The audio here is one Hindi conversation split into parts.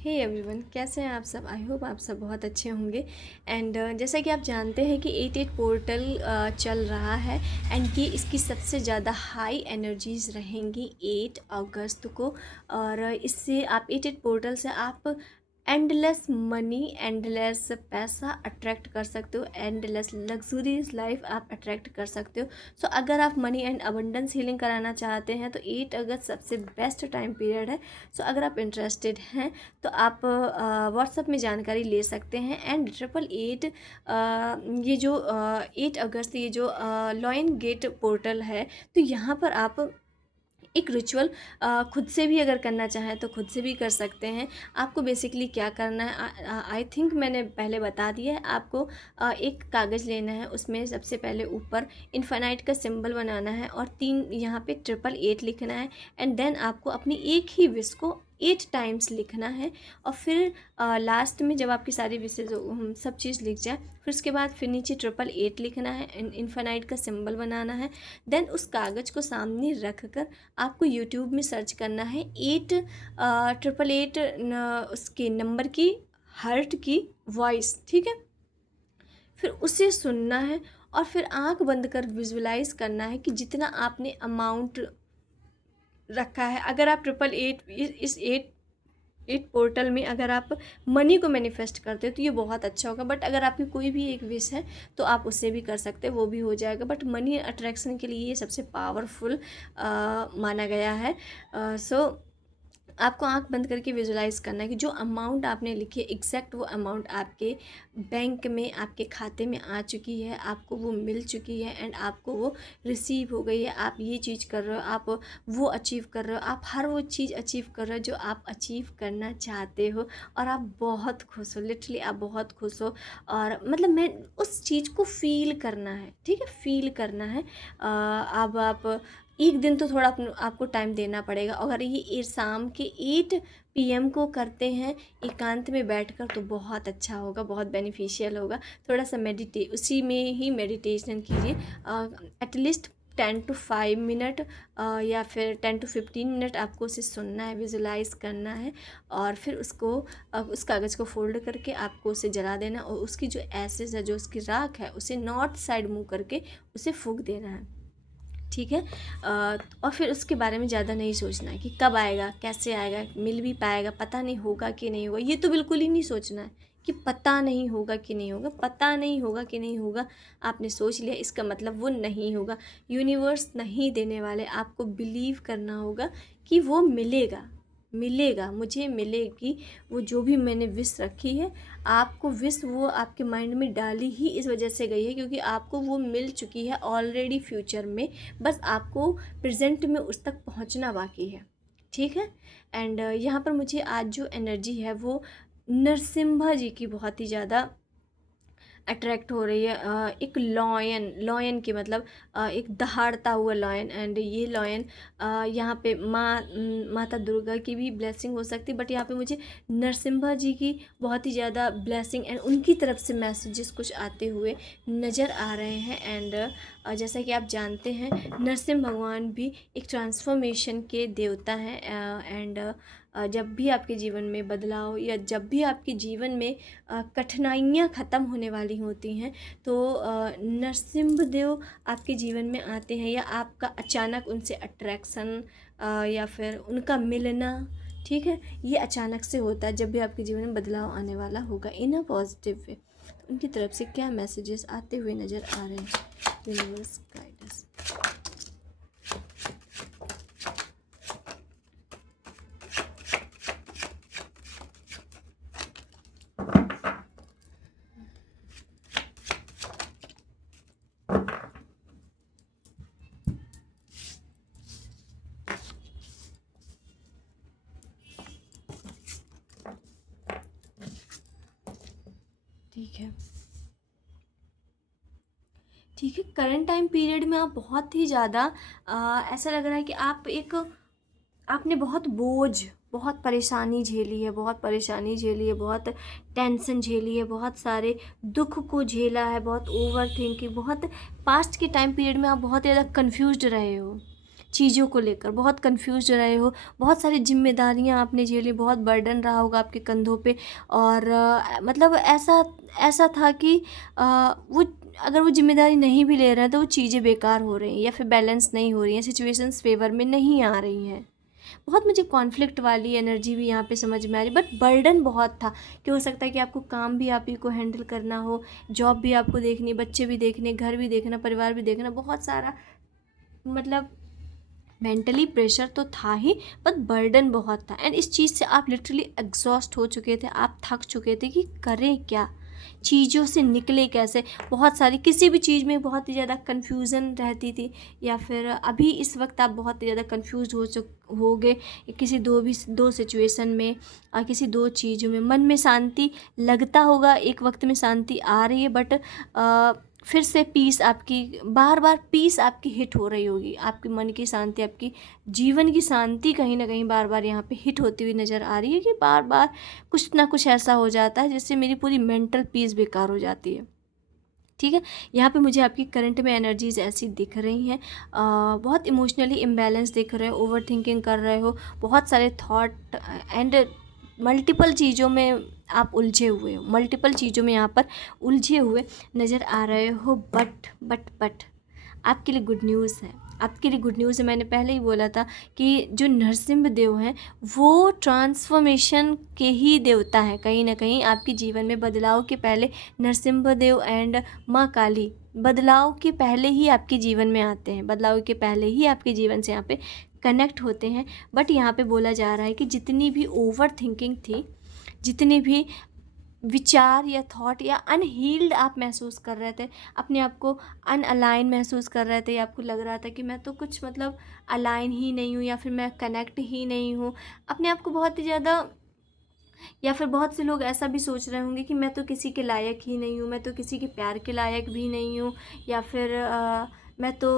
हे एवरीवन, कैसे हैं आप सब। आई होप आप सब बहुत अच्छे होंगे। एंड जैसा कि आप जानते हैं कि 88 पोर्टल चल रहा है एंड ये इसकी सबसे ज़्यादा हाई एनर्जीज रहेंगी 8 अगस्त को। और इससे आप 88 पोर्टल से आप एंडलेस मनी, एंडलेस पैसा अट्रैक्ट कर सकते हो, एंडलेस लग्जूरियस लाइफ आप अट्रैक्ट कर सकते हो। सो अगर आप मनी एंड अबंडेंस हीलिंग कराना चाहते हैं तो 8 अगस्त सबसे बेस्ट टाइम पीरियड है। सो अगर आप इंटरेस्टेड हैं तो आप व्हाट्सएप में जानकारी ले सकते हैं। एंड 888 ये जो 8 अगस्त ये जो लॉयन गेट पोर्टल है, तो यहाँ पर आप एक रिचुअल खुद से भी अगर करना चाहें तो खुद से भी कर सकते हैं। आपको बेसिकली क्या करना है, आई थिंक मैंने पहले बता दिया है। आपको एक कागज़ लेना है, उसमें सबसे पहले ऊपर इन्फानाइट का सिंबल बनाना है और 3 यहाँ पे 888 लिखना है। एंड देन आपको अपनी एक ही विश को 8 टाइम्स लिखना है। और फिर लास्ट में जब आपकी सारी विशेज सब चीज़ लिख जाए, फिर उसके बाद फिर नीचे 888 लिखना है, इन्फानाइट का सिंबल बनाना है। देन उस कागज़ को सामने रख कर आपको यूट्यूब में सर्च करना है 888 उसके नंबर की हार्ट की वॉइस, ठीक है। फिर उसे सुनना है और फिर आंख बंद कर विजुलाइज करना है कि जितना आपने अमाउंट रखा है, अगर आप 888 इस 8 पोर्टल में अगर आप मनी को मैनिफेस्ट करते हो तो ये बहुत अच्छा होगा। बट अगर आपकी कोई भी एक विश है तो आप उससे भी कर सकते हो, वो भी हो जाएगा। बट मनी अट्रैक्शन के लिए ये सबसे पावरफुल माना गया है। सो आपको आंख बंद करके विजुलाइज करना है कि जो अमाउंट आपने लिखी है एग्जैक्ट वो अमाउंट आपके बैंक में, आपके खाते में आ चुकी है, आपको वो मिल चुकी है एंड आपको वो रिसीव हो गई है। आप ये चीज़ कर रहे हो, आप वो अचीव कर रहे हो, आप हर वो चीज़ अचीव कर रहे हो जो आप अचीव करना चाहते हो। और आप बहुत खुश हो, लिटरली आप बहुत खुश हो। और मतलब मैं उस चीज़ को फील करना है, ठीक है, फील करना है। अब आप एक दिन तो थोड़ा आपको टाइम देना पड़ेगा। अगर ये शाम के 8 PM को करते हैं एकांत में बैठकर तो बहुत अच्छा होगा, बहुत बेनिफिशियल होगा। थोड़ा सा उसी में ही मेडिटेशन कीजिए, एटलीस्ट 10 to 5 मिनट या फिर 10 to 15 मिनट आपको उसे सुनना है, विजुलाइज करना है। और फिर उसको उस कागज़ को फोल्ड करके आपको उसे जला देना और उसकी जो एसेस है, जो उसकी राख है, उसे नॉर्थ साइड मुँह करके उसे फूंक देना है, ठीक है। और फिर उसके बारे में ज़्यादा नहीं सोचना है कि कब आएगा, कैसे आएगा, मिल भी पाएगा, पता नहीं होगा कि नहीं होगा। ये तो बिल्कुल ही नहीं सोचना है कि पता नहीं होगा कि नहीं होगा। पता नहीं होगा कि नहीं होगा, आपने सोच लिया, इसका मतलब वो नहीं होगा। यूनिवर्स नहीं देने वाले, आपको बिलीव करना होगा कि वो मिलेगा, मिलेगा, मुझे मिलेगी वो जो भी मैंने विश रखी है। आपको विश वो आपके माइंड में डाली ही इस वजह से गई है क्योंकि आपको वो मिल चुकी है ऑलरेडी फ्यूचर में। बस आपको प्रेजेंट में उस तक पहुंचना बाकी है, ठीक है। एंड यहाँ पर मुझे आज जो एनर्जी है वो नरसिम्हा जी की बहुत ही ज़्यादा अट्रैक्ट हो रही है। एक लॉयन की मतलब एक दहाड़ता हुआ लॉयन। एंड ये लॉयन यहाँ पे माता दुर्गा की भी ब्लेसिंग हो सकती है, बट यहाँ पे मुझे नरसिम्हा जी की बहुत ही ज़्यादा ब्लेसिंग एंड उनकी तरफ से मैसेजेस कुछ आते हुए नज़र आ रहे हैं। एंड जैसा कि आप जानते हैं नरसिम्हा भगवान भी एक ट्रांसफॉर्मेशन के देवता हैं। एंड जब भी आपके जीवन में बदलाव या जब भी आपके जीवन में कठिनाइयाँ ख़त्म होने वाली होती हैं तो नरसिम्हा देव आपके जीवन में आते हैं, या आपका अचानक उनसे अट्रैक्शन या फिर उनका मिलना, ठीक है, ये अचानक से होता है जब भी आपके जीवन में बदलाव आने वाला होगा इन अ पॉजिटिव वे। उनकी तरफ से क्या मैसेजेस आते हुए नज़र आ रहे हैं, यूनिवर्स गाइडेंस। ठीक है, ठीक है। करंट टाइम पीरियड में आप बहुत ही ज़्यादा ऐसा लग रहा है कि आपने बहुत बोझ, बहुत परेशानी झेली है, बहुत परेशानी झेली है, बहुत टेंशन झेली है, बहुत सारे दुख को झेला है, बहुत ओवर थिंकिंग, बहुत पास्ट के टाइम पीरियड में आप बहुत ज़्यादा कंफ्यूज्ड रहे हो, चीज़ों को लेकर बहुत कंफ्यूज रहे हो, बहुत सारी जिम्मेदारियां आपने झेली, बहुत बर्डन रहा होगा आपके कंधों पे। और मतलब ऐसा ऐसा था कि वो अगर वो जिम्मेदारी नहीं भी ले रहे हैं तो वो चीज़ें बेकार हो रही हैं या फिर बैलेंस नहीं हो रही हैं, सिचुएशंस फेवर में नहीं आ रही हैं। बहुत मुझे कॉन्फ्लिक्ट वाली एनर्जी भी यहाँ पे समझ में आ रही, बट बर्डन बहुत था कि हो सकता है कि आपको काम भी आप ही को हैंडल करना हो, जॉब भी आपको देखनी, बच्चे भी देखने, घर भी देखना, परिवार भी देखना, बहुत सारा मतलब मेंटली प्रेशर तो था ही, बट बर्डन बहुत था। एंड इस चीज़ से आप लिटरली एग्जॉस्ट हो चुके थे, आप थक चुके थे कि करें क्या, चीज़ों से निकले कैसे। बहुत सारी किसी भी चीज़ में बहुत ही ज़्यादा कन्फ्यूज़न रहती थी, या फिर अभी इस वक्त आप बहुत ही ज़्यादा कन्फ्यूज हो गए किसी दो सिचुएशन में और किसी दो चीज़ों में। मन में शांति लगता होगा, एक वक्त में शांति आ रही है, बट फिर से पीस आपकी बार बार पीस आपकी हिट हो रही होगी, आपके मन की शांति, आपकी जीवन की शांति कहीं ना कहीं बार बार यहाँ पे हिट होती हुई नज़र आ रही है कि बार बार कुछ ना कुछ ऐसा हो जाता है जिससे मेरी पूरी मेंटल पीस बेकार हो जाती है। ठीक है, यहाँ पे मुझे आपकी करंट में एनर्जीज ऐसी दिख रही हैं, बहुत इमोशनली इम्बैलेंस दिख रहे हो, ओवर थिंकिंग कर रहे हो, बहुत सारे थॉट एंड मल्टीपल चीज़ों में आप उलझे हुए हो, मल्टीपल चीज़ों में यहाँ पर उलझे हुए नज़र आ रहे हो। बट आपके लिए गुड न्यूज़ है, आपके लिए गुड न्यूज़ है। मैंने पहले ही बोला था कि जो नरसिम्हा देव हैं वो ट्रांसफॉर्मेशन के ही देवता हैं, कहीं ना कहीं आपके जीवन में बदलाव के पहले नरसिम्हा देव एंड माँ काली बदलाव के पहले ही आपके जीवन में आते हैं, बदलाव के पहले ही आपके जीवन से यहाँ पे कनेक्ट होते हैं। बट यहाँ पे बोला जा रहा है कि जितनी भी ओवर थिंकिंग थी, जितनी भी विचार या थॉट या अनहील्ड आप महसूस कर रहे थे, अपने आप को अनअलाइन महसूस कर रहे थे, या आपको लग रहा था कि मैं तो कुछ मतलब अलाइन ही नहीं हूँ, या फिर मैं कनेक्ट ही नहीं हूँ अपने आप को बहुत ही ज़्यादा, या फिर बहुत से लोग ऐसा भी सोच रहे होंगे कि मैं तो किसी के लायक ही नहीं हूँ, मैं तो किसी के प्यार के लायक भी नहीं हूँ, या फिर मैं तो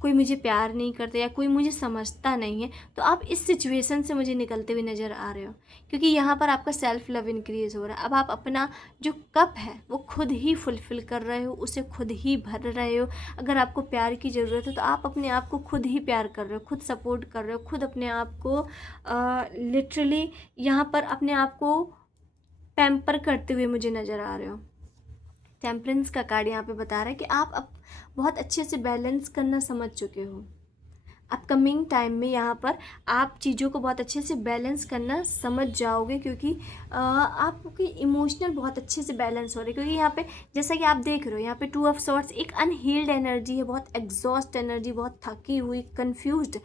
कोई मुझे प्यार नहीं करता या कोई मुझे समझता नहीं है। तो आप इस सिचुएशन से मुझे निकलते हुए नज़र आ रहे हो, क्योंकि यहाँ पर आपका सेल्फ लव इंक्रीज़ हो रहा है। अब आप अपना जो कप है वो खुद ही फुलफ़िल कर रहे हो, उसे खुद ही भर रहे हो। अगर आपको प्यार की ज़रूरत है तो आप अपने आप को खुद ही प्यार कर रहे हो, खुद सपोर्ट कर रहे हो, खुद अपने आप को लिटरली यहाँ पर अपने आप को पैम्पर करते हुए मुझे नज़र आ रहे हो। टेम्परेंस का कार्ड यहाँ पे बता रहा है कि आप अब बहुत अच्छे से बैलेंस करना समझ चुके हो। अपकमिंग टाइम में यहाँ पर आप चीज़ों को बहुत अच्छे से बैलेंस करना समझ जाओगे, क्योंकि आपकी इमोशनल बहुत अच्छे से बैलेंस हो रही है। क्योंकि यहाँ पे जैसा कि आप देख रहे हो, यहाँ पे 2 ऑफ सॉर्ड्स एक अनहील्ड एनर्जी है, बहुत एग्जॉस्ट एनर्जी, बहुत थकी हुई, कंफ्यूज्ड।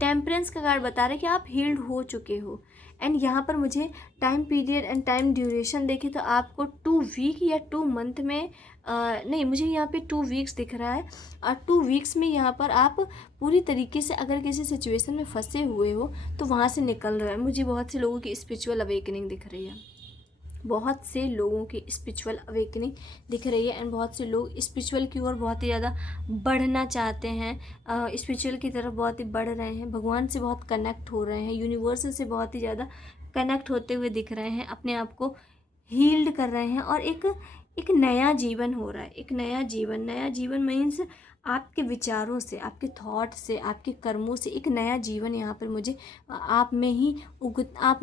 टेम्परेंस का कार्ड बता रहा है कि आप हील्ड हो चुके हो। एंड यहाँ पर मुझे time period and time duration देखी तो आपको 2 वीक या 2 मंथ में नहीं, मुझे यहाँ पे 2 वीक्स दिख रहा है, और 2 वीक्स में यहाँ पर आप पूरी तरीके से अगर किसी सिचुएशन में फंसे हुए हो तो वहाँ से निकल रहा है। मुझे बहुत से लोगों की स्पिरिचुअल अवेकनिंग दिख रही है, बहुत से लोगों की स्पिरिचुअल अवेकनिंग दिख रही है, एंड बहुत से लोग स्पिरिचुअल की ओर बहुत ही ज़्यादा बढ़ना चाहते हैं, स्पिरिचुअल की तरफ बहुत ही बढ़ रहे हैं, भगवान से बहुत कनेक्ट हो रहे हैं, यूनिवर्स से बहुत ही ज़्यादा कनेक्ट होते हुए दिख रहे हैं, अपने आप को हील्ड कर रहे हैं, और एक नया जीवन हो रहा है। एक नया जीवन मीन्स आपके विचारों से, आपके थॉट से, आपके कर्मों से एक नया जीवन यहाँ पर मुझे आप में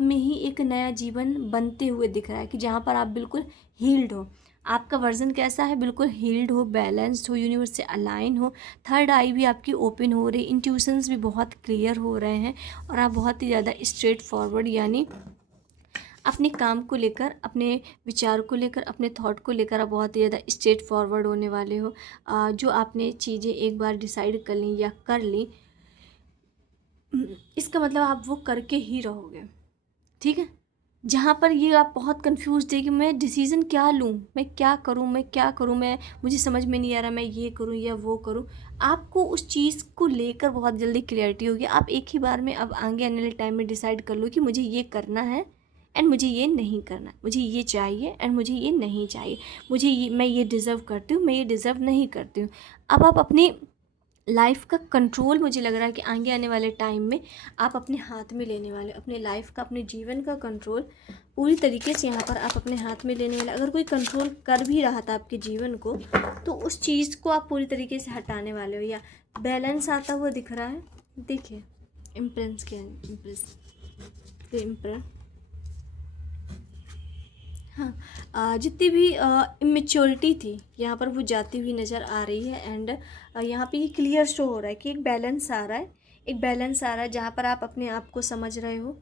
ही एक नया जीवन बनते हुए दिख रहा है, कि जहाँ पर आप बिल्कुल हील्ड हो। आपका वर्जन कैसा है? बिल्कुल हील्ड हो, बैलेंस्ड हो, यूनिवर्स से अलाइन हो, थर्ड आई भी आपकी ओपन हो रही, इंट्यूशंस भी बहुत क्लियर हो रहे हैं, और आप बहुत ही ज़्यादा स्ट्रेट फॉरवर्ड, यानी अपने काम को लेकर, अपने विचार को लेकर, अपने थॉट को लेकर आप बहुत ही ज़्यादा स्ट्रेट फॉरवर्ड होने वाले हो। जो आपने चीज़ें एक बार डिसाइड कर ली या कर ली, इसका मतलब आप वो करके ही रहोगे। ठीक है, जहाँ पर ये आप बहुत कंफ्यूज थे कि मैं डिसीज़न क्या लूँ, मैं क्या करूँ, मैं मुझे समझ में नहीं आ रहा, मैं ये करूँ या वो करूँ, आपको उस चीज़ को लेकर बहुत जल्दी क्लियरिटी होगी। आप एक ही बार में अब आगे आने वाले टाइम में डिसाइड कर लो कि मुझे ये करना है एंड मुझे ये नहीं करना, मुझे ये चाहिए एंड मुझे ये नहीं चाहिए, मुझे ये, मैं ये डिज़र्व करती हूँ, मैं ये डिज़र्व नहीं करती हूँ। अब आप अपनी लाइफ का कंट्रोल, मुझे लग रहा है कि आगे आने वाले टाइम में आप अपने हाथ में लेने वाले, अपने लाइफ का, अपने जीवन का कंट्रोल पूरी तरीके से यहाँ पर आप अपने हाथ में लेने वाले। अगर कोई कंट्रोल कर भी रहा था आपके जीवन को, तो उस चीज़ को आप पूरी तरीके से हटाने वाले हो, या बैलेंस आता हुआ दिख रहा है। देखिए इम्प्रेस क्या है, इम्प्रेस द एम्परर। हाँ, जितनी भी इमेच्योरिटी थी यहाँ पर वो जाती हुई नज़र आ रही है। एंड यहाँ पे ये क्लियर शो हो रहा है कि एक बैलेंस आ रहा है, एक बैलेंस आ रहा है जहाँ पर आप अपने आप को समझ रहे हो,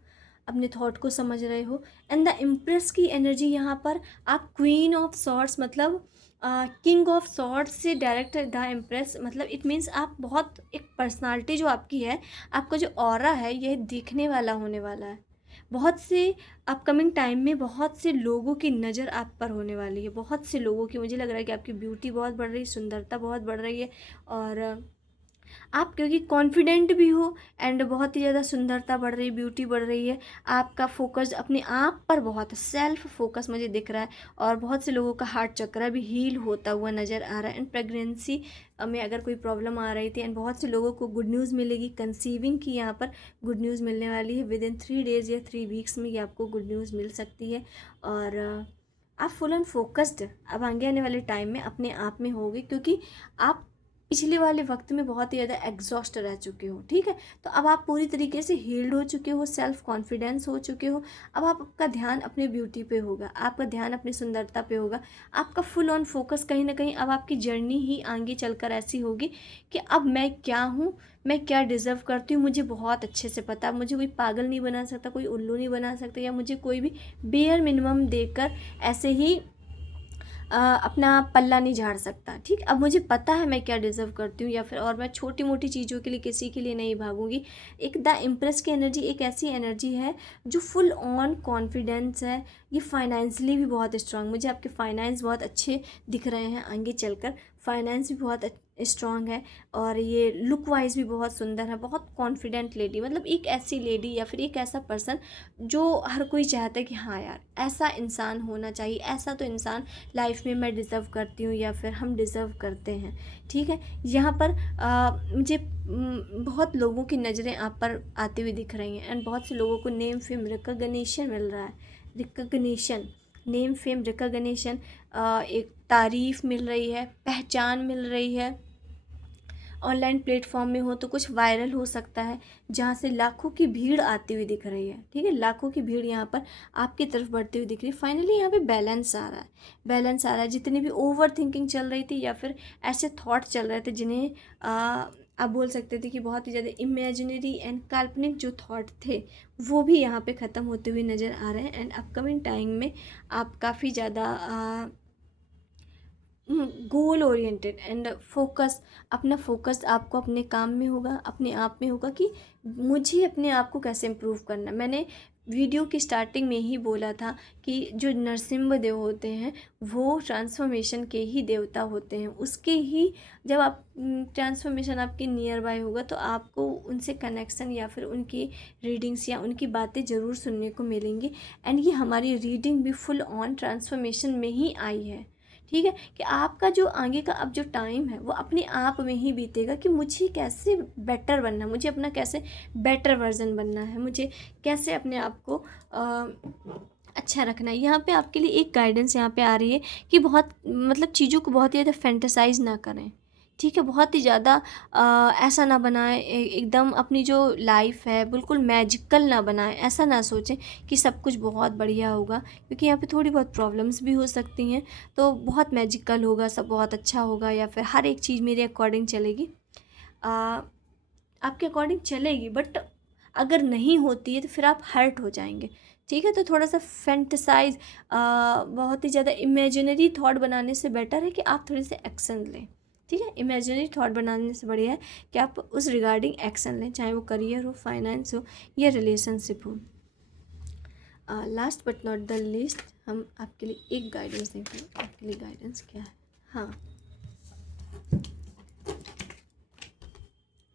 अपने थॉट को समझ रहे हो। एंड द इम्प्रेस की एनर्जी यहाँ पर आप क्वीन ऑफ सॉर्ड्स मतलब किंग ऑफ सॉर्ड्स से डायरेक्ट द इम्प्रेस मतलब इट मीन्स आप बहुत एक पर्सनालिटी जो आपकी है, आपका जो ऑरा है यह दिखने वाला होने वाला है। बहुत से अपकमिंग टाइम में बहुत से लोगों की नज़र आप पर होने वाली है, बहुत से लोगों की। मुझे लग रहा है कि आपकी ब्यूटी बहुत बढ़ रही है, सुंदरता बहुत बढ़ रही है। और आप क्योंकि कॉन्फिडेंट भी हो एंड बहुत ही ज़्यादा सुंदरता बढ़ रही है, ब्यूटी बढ़ रही है। आपका फोकस अपने आप पर बहुत है, सेल्फ फोकस मुझे दिख रहा है। और बहुत से लोगों का हार्ट चक्र भी हील होता हुआ नज़र आ रहा है। एंड प्रेगनेंसी में अगर कोई प्रॉब्लम आ रही थी, एंड बहुत से लोगों को गुड न्यूज़ मिलेगी, कंसीविंग की यहाँ पर गुड न्यूज़ मिलने वाली है। विद इन 3 डेज़ या 3 वीक्स में ये आपको गुड न्यूज़ मिल सकती है। और आप फुल एंड फोकस्ड अब आगे आने वाले टाइम में अपने आप में होगे, क्योंकि आप पिछले वाले वक्त में बहुत ही ज़्यादा एग्जॉस्ट रह चुके हो। ठीक है, तो अब आप पूरी तरीके से हील्ड हो चुके हो, सेल्फ कॉन्फिडेंस हो चुके हो। अब आपका ध्यान अपने ब्यूटी पे होगा, आपका ध्यान अपनी सुंदरता पे होगा, आपका फुल ऑन फोकस कहीं ना कहीं अब आपकी जर्नी ही आगे चलकर ऐसी होगी कि अब मैं क्या हूँ, मैं क्या डिज़र्व करती हूँ, मुझे बहुत अच्छे से पता। मुझे कोई पागल नहीं बना सकता, कोई उल्लू नहीं बना सकता, या मुझे कोई भी बेयर मिनिमम देकर ऐसे ही अपना पल्ला नहीं झाड़ सकता। ठीक, अब मुझे पता है मैं क्या डिज़र्व करती हूँ, या फिर और मैं छोटी मोटी चीज़ों के लिए किसी के लिए नहीं भागूंगी। एक द इम्प्रेस की एनर्जी एक ऐसी एनर्जी है जो फुल ऑन कॉन्फिडेंस है। ये फाइनेंशियली भी बहुत स्ट्रांग, मुझे आपके फाइनेंस बहुत अच्छे दिख रहे हैं आगे चलकर। फाइनेंस भी बहुत स्ट्रांग है, और ये लुक वाइज भी बहुत सुंदर है, बहुत कॉन्फिडेंट लेडी। मतलब एक ऐसी लेडी या फिर एक ऐसा पर्सन जो हर कोई चाहता है कि हाँ यार ऐसा इंसान होना चाहिए, ऐसा तो इंसान लाइफ में मैं डिज़र्व करती हूँ या फिर हम डिज़र्व करते हैं। ठीक है, यहाँ पर मुझे बहुत लोगों की नज़रें आप पर आती हुई दिख रही हैं। एंड बहुत से लोगों को नेम फेम रिकॉग्निशन मिल रहा है, रिकॉग्निशन, नेम फेम रिकॉग्निशन, एक तारीफ़ मिल रही है, पहचान मिल रही है। ऑनलाइन प्लेटफॉर्म में हो तो कुछ वायरल हो सकता है जहाँ से लाखों की भीड़ आती हुई दिख रही है। ठीक है, लाखों की भीड़ यहाँ पर आपकी तरफ बढ़ती हुई दिख रही है। फाइनली यहाँ पे बैलेंस आ रहा है, बैलेंस आ रहा है। जितनी भी ओवर थिंकिंग चल रही थी या फिर ऐसे थॉट चल रहे थे जिन्हें आप बोल सकते थे कि बहुत ही ज़्यादा इमेजिनरी एंड काल्पनिक जो थॉट थे, वो भी यहाँ पे ख़त्म होते हुए नज़र आ रहे हैं। एंड अपकमिंग टाइम में आप काफ़ी ज़्यादा गोल ओरिएंटेड एंड फोकस, अपना फोकस आपको अपने काम में होगा, अपने आप में होगा कि मुझे अपने आप को कैसे इम्प्रूव करना है। मैंने वीडियो की स्टार्टिंग में ही बोला था कि जो नरसिम्हा देव होते हैं वो ट्रांसफॉर्मेशन के ही देवता होते हैं। उसके ही जब आप ट्रांसफॉर्मेशन आपके नियर बाय होगा तो आपको उनसे कनेक्शन या फिर उनकी रीडिंग्स या उनकी बातें ज़रूर सुनने को मिलेंगी। एंड ये हमारी रीडिंग भी फुल ऑन ट्रांसफॉर्मेशन में ही आई है। ठीक है, कि आपका जो आगे का अब जो टाइम है वो अपने आप में ही बीतेगा कि मुझे कैसे बेटर बनना है, मुझे अपना कैसे बेटर वर्जन बनना है, मुझे कैसे अपने आप को अच्छा रखना है। यहाँ पे आपके लिए एक गाइडेंस यहाँ पे आ रही है कि बहुत मतलब चीज़ों को बहुत ही ज़्यादा फैंटेसाइज ना करें। ठीक है, बहुत ही ज़्यादा ऐसा ना बनाएं, एकदम अपनी जो लाइफ है बिल्कुल मैजिकल ना बनाएं। ऐसा ना सोचें कि सब कुछ बहुत बढ़िया होगा, क्योंकि यहाँ पे थोड़ी बहुत प्रॉब्लम्स भी हो सकती हैं। तो बहुत मैजिकल होगा, सब बहुत अच्छा होगा, या फिर हर एक चीज़ मेरे अकॉर्डिंग चलेगी। आपके अकॉर्डिंग चलेगी, बट अगर नहीं होती है तो फिर आप हर्ट हो जाएंगे। ठीक है, तो थोड़ा सा फैंटेसाइज, बहुत ही ज़्यादा इमेजिनरी थॉट बनाने से बेटर है कि आप थोड़े से एक्शन लें। ठीक है, इमेजिनरी थॉट बनाने से बढ़िया है कि आप उस रिगार्डिंग एक्शन लें, चाहे वो करियर हो, फाइनेंस हो या रिलेशनशिप हो। Last but not the least, हम आपके लिए एक गाइडेंस देखें। आपके लिए गाइडेंस क्या है? हाँ,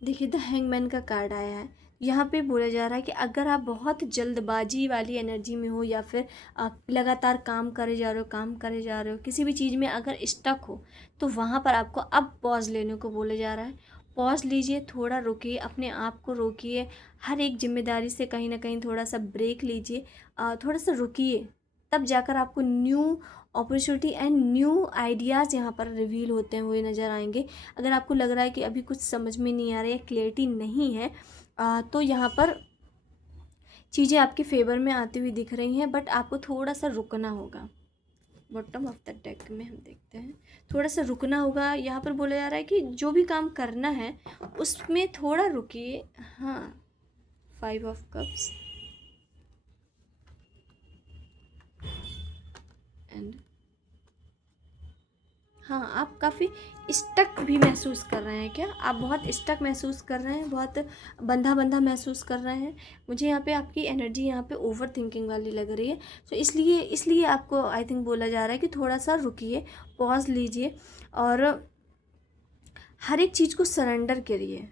देखिए द हैंगमैन का कार्ड आया है। यहाँ पे बोला जा रहा है कि अगर आप बहुत जल्दबाजी वाली एनर्जी में हो या फिर लगातार काम करे जा रहे हो, काम करे जा रहे हो, किसी भी चीज़ में अगर स्टक हो तो वहाँ पर आपको अब पॉज लेने को बोला जा रहा है। पॉज लीजिए, थोड़ा रुकिए, अपने आप को रोकिए, हर एक जिम्मेदारी से कहीं ना कहीं थोड़ा सा ब्रेक लीजिए, थोड़ा सा रुकिए, तब जाकर आपको new opportunity and new ideas यहाँ पर रिवील होते हुए नज़र आएंगे। अगर आपको लग रहा है कि अभी कुछ समझ में नहीं आ रहा है, क्लियरिटी नहीं है, तो यहाँ पर चीज़ें आपके फेवर में आती हुई दिख रही हैं, बट आपको थोड़ा सा रुकना होगा। बॉटम ऑफ द डेक में हम देखते हैं, थोड़ा सा रुकना होगा। यहाँ पर बोला जा रहा है कि जो भी काम करना है उसमें थोड़ा रुकिए। हाँ, 5 ऑफ कप्स एंड हाँ, आप काफ़ी स्टक भी महसूस कर रहे हैं क्या? आप बहुत स्टक महसूस कर रहे हैं, बहुत बंधा बंधा महसूस कर रहे हैं। मुझे यहाँ पे आपकी एनर्जी यहाँ पे ओवर थिंकिंग वाली लग रही है। तो इसलिए आपको आई थिंक बोला जा रहा है कि थोड़ा सा रुकिए, पॉज लीजिए और हर एक चीज़ को सरेंडर करिए।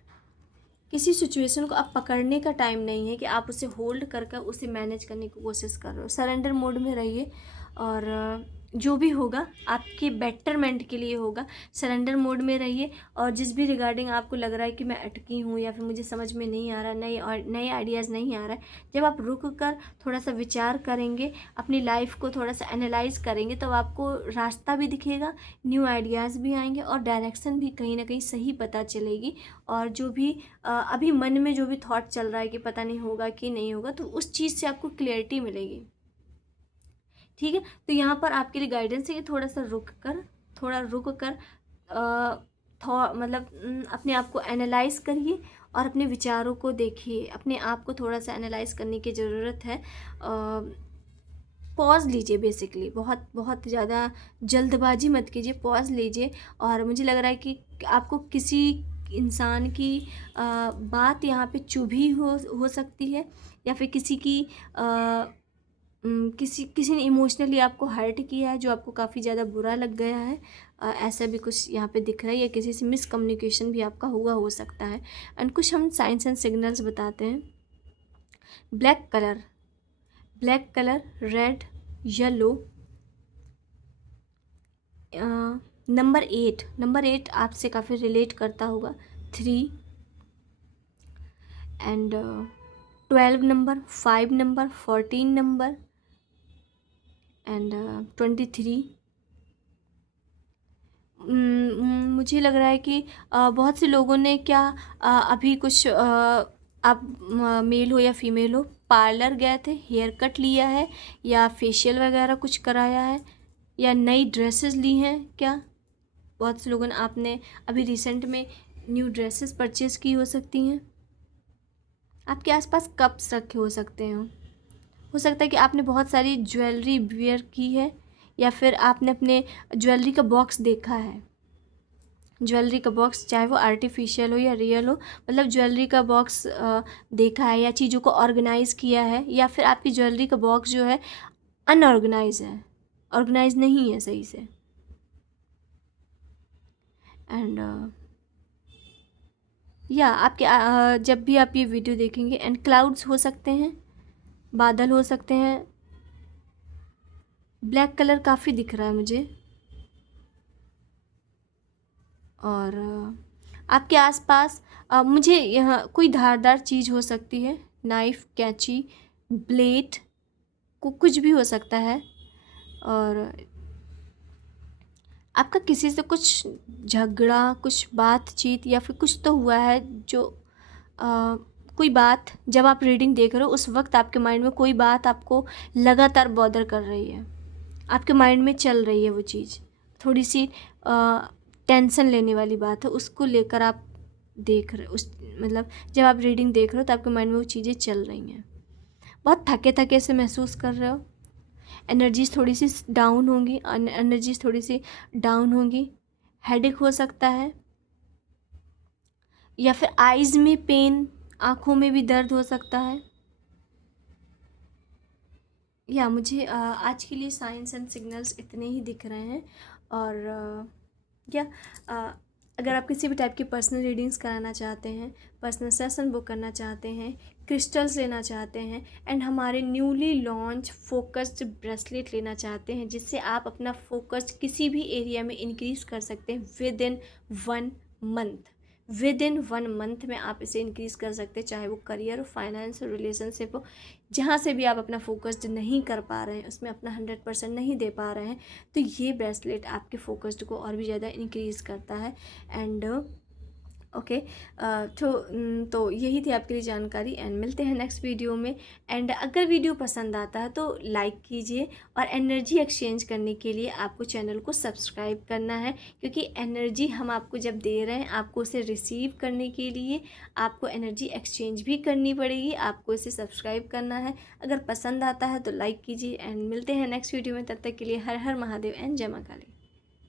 किसी सिचुएशन को आप पकड़ने का टाइम नहीं है कि आप उसे होल्ड कर उसे मैनेज करने की कोशिश कर रहे हो। सरेंडर मोड में रहिए और जो भी होगा आपके बेटरमेंट के लिए होगा। सरेंडर मोड में रहिए और जिस भी रिगार्डिंग आपको लग रहा है कि मैं अटकी हूँ या फिर मुझे समझ में नहीं आ रहा, नए आइडियाज़ नहीं आ रहा है, जब आप रुक कर थोड़ा सा विचार करेंगे, अपनी लाइफ को थोड़ा सा एनालाइज करेंगे, तो आपको रास्ता भी दिखेगा, न्यू आइडियाज़ भी आएंगे और डायरेक्शन भी कहीं ना कहीं सही पता चलेगी। और जो भी अभी मन में जो भी थॉट चल रहा है कि पता नहीं होगा कि नहीं होगा, तो उस चीज़ से आपको क्लियरिटी मिलेगी। ठीक है, तो यहाँ पर आपके लिए गाइडेंस है कि थोड़ा रुक कर मतलब अपने आप को एनालाइज करिए और अपने विचारों को देखिए। अपने आप को थोड़ा सा एनालाइज करने की ज़रूरत है। पॉज लीजिए, बेसिकली बहुत बहुत ज़्यादा जल्दबाजी मत कीजिए, पॉज लीजिए। और मुझे लग रहा है कि आपको किसी इंसान की बात यहाँ पे चुभी हो सकती है, या फिर किसी ने इमोशनली आपको हर्ट किया है जो आपको काफ़ी ज़्यादा बुरा लग गया है। ऐसा भी कुछ यहाँ पे दिख रहा है, या किसी से मिसकम्युनिकेशन भी आपका हुआ हो सकता है। एंड कुछ हम साइंस एंड सिग्नल्स बताते हैं। Black colour, red, yellow, number 8 आपसे काफ़ी रिलेट करता होगा। 3 and 12 number, 5 number, 14 number and 23। मुझे लग रहा है कि बहुत से लोगों ने क्या अभी कुछ आप मेल हो या फीमेल हो, पार्लर गए थे, हेयर कट लिया है या फेशियल वगैरह कुछ कराया है, या नई ड्रेसेस ली हैं क्या? बहुत से लोगों ने आपने अभी रिसेंट में न्यू ड्रेसेस परचेज़ की हो सकती हैं। आपके आसपास कप्स रखे हो सकते हो सकता है कि आपने बहुत सारी ज्वेलरी वेयर की है, या फिर आपने अपने ज्वेलरी का बॉक्स देखा है। ज्वेलरी का बॉक्स चाहे वो आर्टिफिशियल हो या रियल हो, मतलब ज्वेलरी का बॉक्स देखा है या चीज़ों को ऑर्गेनाइज़ किया है, या फिर आपकी ज्वेलरी का बॉक्स जो है अनऑर्गेनाइज है, ऑर्गेनाइज नहीं है सही से। एंड या आपके जब भी आप ये वीडियो देखेंगे, एंड क्लाउड्स हो सकते हैं, बादल हो सकते हैं। ब्लैक कलर काफ़ी दिख रहा है मुझे। और आपके आसपास मुझे यहाँ कोई धारदार चीज़ हो सकती है, नाइफ़, कैंची, ब्लेड, कुछ भी हो सकता है। और आपका किसी से कुछ झगड़ा, कुछ बातचीत या फिर कुछ तो हुआ है, जो कोई बात जब आप रीडिंग देख रहे हो उस वक्त आपके माइंड में कोई बात आपको लगातार बॉदर कर रही है, आपके माइंड में चल रही है वो चीज़, थोड़ी सी टेंशन लेने वाली बात है, उसको लेकर आप देख रहे उस मतलब जब आप रीडिंग देख रहे हो तो आपके माइंड में वो चीज़ें चल रही हैं। बहुत थके से महसूस कर रहे हो, एनर्जीज थोड़ी सी डाउन होंगी, हेडेक हो सकता है, या फिर आइज़ में पेन, आँखों में भी दर्द हो सकता है। या मुझे आज के लिए साइंस एंड सिग्नल्स इतने ही दिख रहे हैं। और या अगर आप किसी भी टाइप की पर्सनल रीडिंग्स कराना चाहते हैं, पर्सनल सेशन बुक करना चाहते हैं, क्रिस्टल्स लेना चाहते हैं, एंड हमारे न्यूली लॉन्च फोकस्ड ब्रेसलेट लेना चाहते हैं, जिससे आप अपना फोकस किसी भी एरिया में इंक्रीज़ कर सकते हैं with in 1 month. With in 1 month में आप इसे इंक्रीज़ कर सकते हैं, चाहे वो करियर हो, फाइनेंस हो, रिलेशनशिप हो, जहाँ से भी आप अपना फोकस्ड नहीं कर पा रहे हैं, उसमें अपना 100% नहीं दे पा रहे हैं, तो ये ब्रेसलेट आपके फोकस्ड को और भी ज़्यादा इंक्रीज़ करता है। एंड ओके, तो यही थी आपके लिए जानकारी, एंड मिलते हैं नेक्स्ट वीडियो में। एंड अगर वीडियो पसंद आता है तो लाइक कीजिए, और एनर्जी एक्सचेंज करने के लिए आपको चैनल को सब्सक्राइब करना है, क्योंकि एनर्जी हम आपको जब दे रहे हैं, आपको उसे रिसीव करने के लिए आपको एनर्जी एक्सचेंज भी करनी पड़ेगी, आपको इसे सब्सक्राइब करना है। अगर पसंद आता है तो लाइक कीजिए, एंड मिलते हैं नेक्स्ट वीडियो में। तब तक के लिए हर हर महादेव एंड जय मां काली।